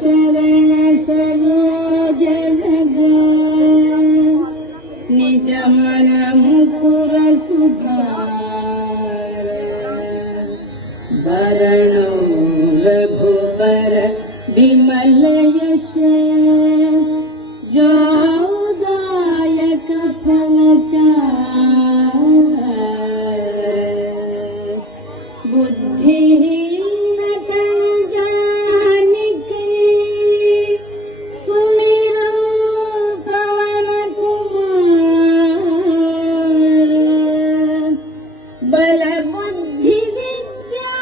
चरण सरोज लग निज मन मुकुर सुधार वरणो रघुवर विमल यश जो दायक फल चार बुद्धिहीन तन जानिके सुमिरो पवन कुमार बल बुद्धि विद्या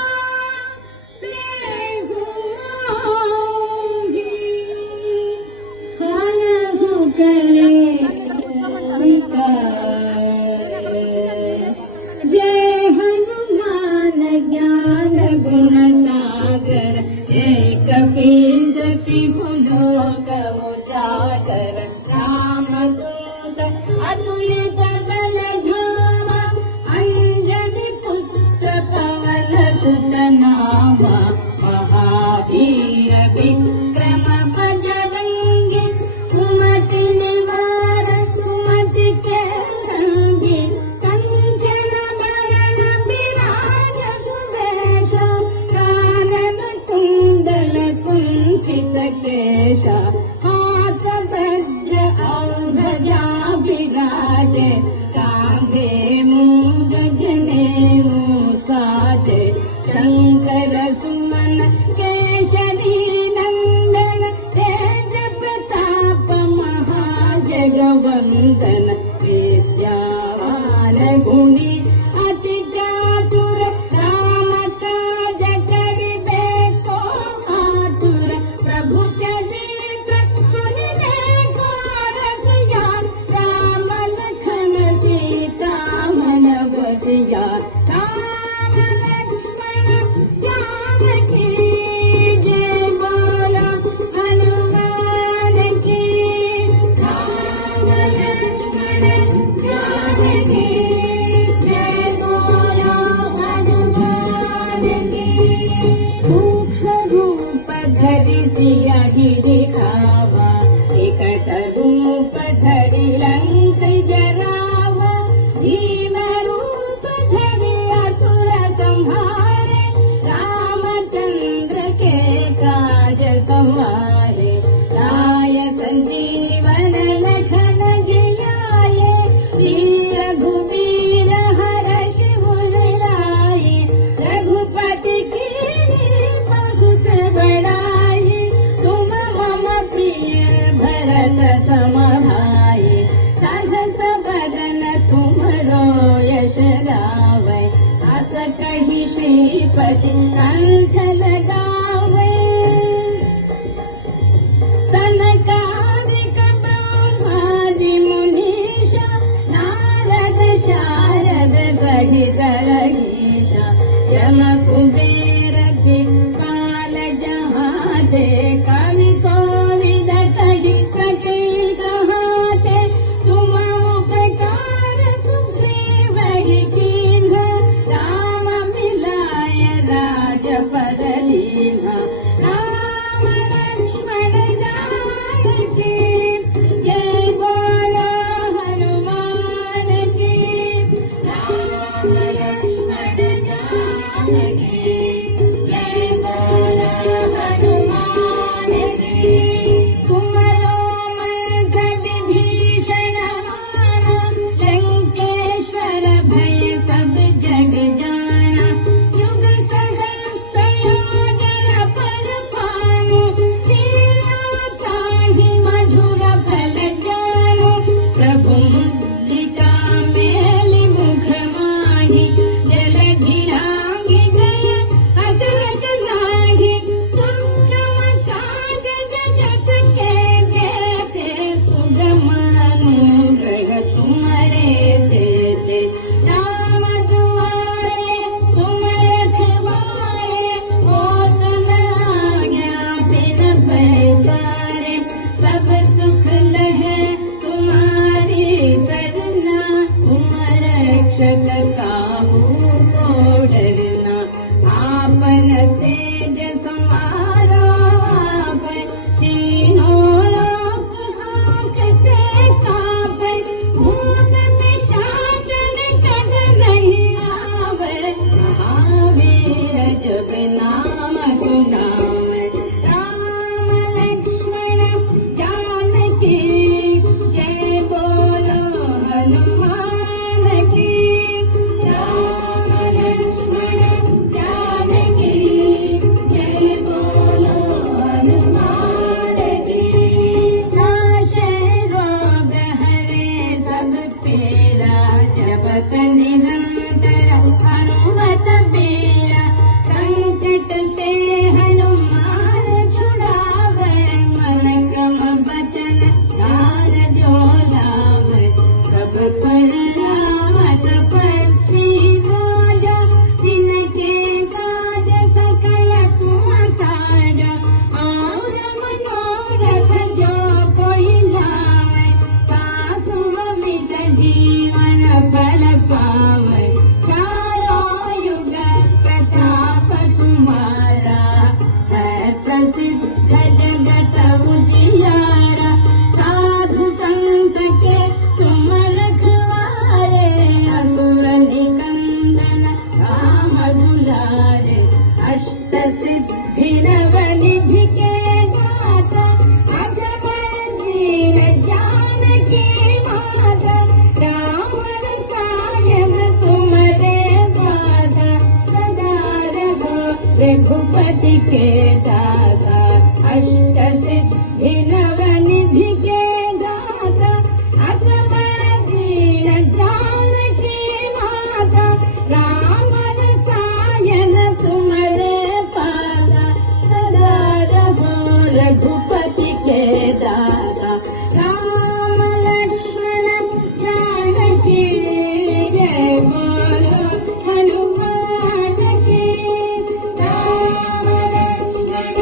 जय हनुमान ज्ञान गुण सागर जय कपीस तिहु लोक उजागर रामदूत अतुलित बल धाम अंजनी पुत्र पवन सुत नामा महावीर विक्रम बजरंगी कुमति निवार सुमति के संगी कंचन बरन विराज सुवेश कानन कुंडल कुंचित केश हाथ वज्र औंधजा विराजे कांधे मूंज जनेऊ साजे शंकर सुमन केशरी नंदन तेज प्रताप महाजगवंदन विद्यावान गुणी अति चातुर राम काज करिबे को आतुर प्रभु चरित्र सुनिबे को रसिया राम लखन सीता मन बसिया राम लक्ष्मण जानकी जय बोलो हनुमान की राम लक्ष्मण जानकी जय बोलो हनुमान की सूक्ष्म रूप धरि सियहि दिखावा विकट रूप धरि लंक जरावा भीम रूप धरि असुर संहारे रामचंद्र के काज संवारे लाय संजीवन लखन जियाए श्री रघुवीर हर्षि उर लाए रघुपति कीन्ही बहुत बड़ाई तुम मम प्रिय भरत सम भाई सहस बदन तुमरो यश गावै अस कहि श्रीपति कंठ लगावै सनकादिक ब्रह्मादि मुनीषा नारद शारद सहित रहीशा यम कुबेर दिक्पाल जहाते कवि कोविद कहि सके कहाते तुम उपकार सुग्रीव ही कीन्हा राम मिलाय राजपद दीन्हा राम लक्ष्मण जानकी जय बोलो हनुमान की राम लक्ष्मण जानकी जय बोलो हनुमान सिद्ध जगत उजियारा, साधु संत के तुम रखवारे, असुर निकंदन राम दुलारे, अष्ट सिद्धि नव निधि के दाता, असबर दीन जानकी माता, राम रसायन तुम्हारे दासा, सदा रहो रघुपति के दासा, अष्ट सिद्धि नव निधि के दाता, असबर दीन जानकी माता, राम रसायन तुम्हारे पासा, सदा रहो रघुपति के दासा, राम लक्ष्मण जानकी जय बोलो हनुमान की, राम लक्ष्मण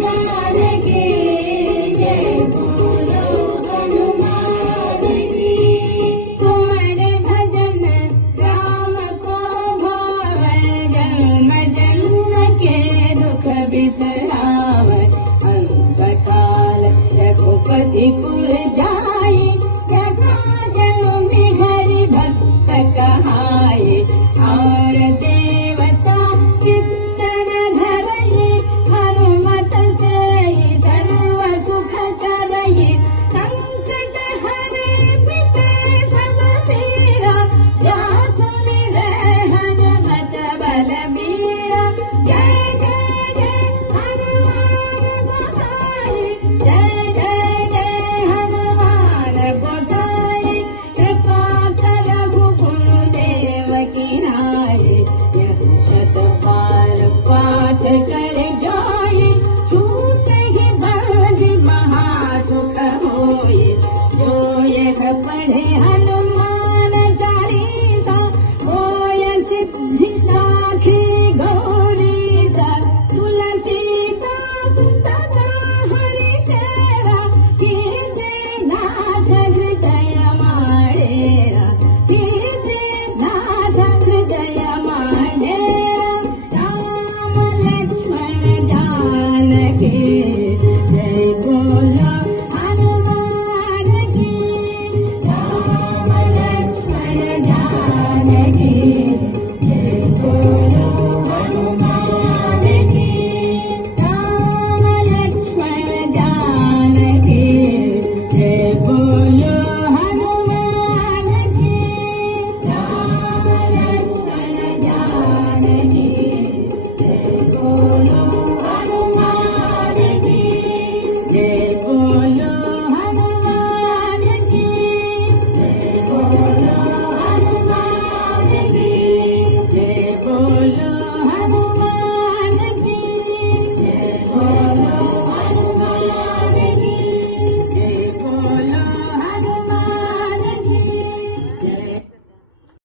जानकी जय बोलो हनुमान की। तुम्हारे भजन राम को भावै, जन्म जन्म के दुख बिसरावै, अंत काल रघुपति पुर जाई, जहाँ जन्मि हरि भक्त कहाई, और देवता चित्तन धरई, हनुमत से सर्व सुख करई, संकट हरे मिटे सब पीरा, या सुमिरै हनुमत बलबीरा, जय जय जय हनुमान गोसाई, जय जय जय हनुमान गोसाई, कृपा करहु गुरुदेव की नाई, यह शत बार पाठ कर जाई, छूटहि बंधि महासुख होई, जो यह पढ़े हनुमान चालीसा, होय सिद्धि साखी गौरीसा, तुलसीदास सदा